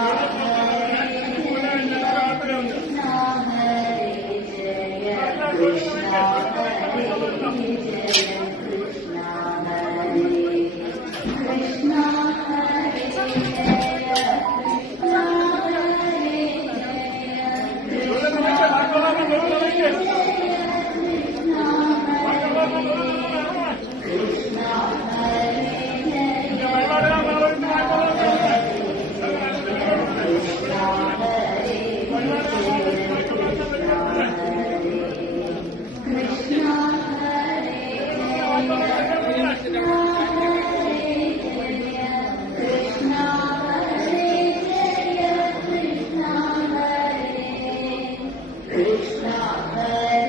Thank you. Krishna Hare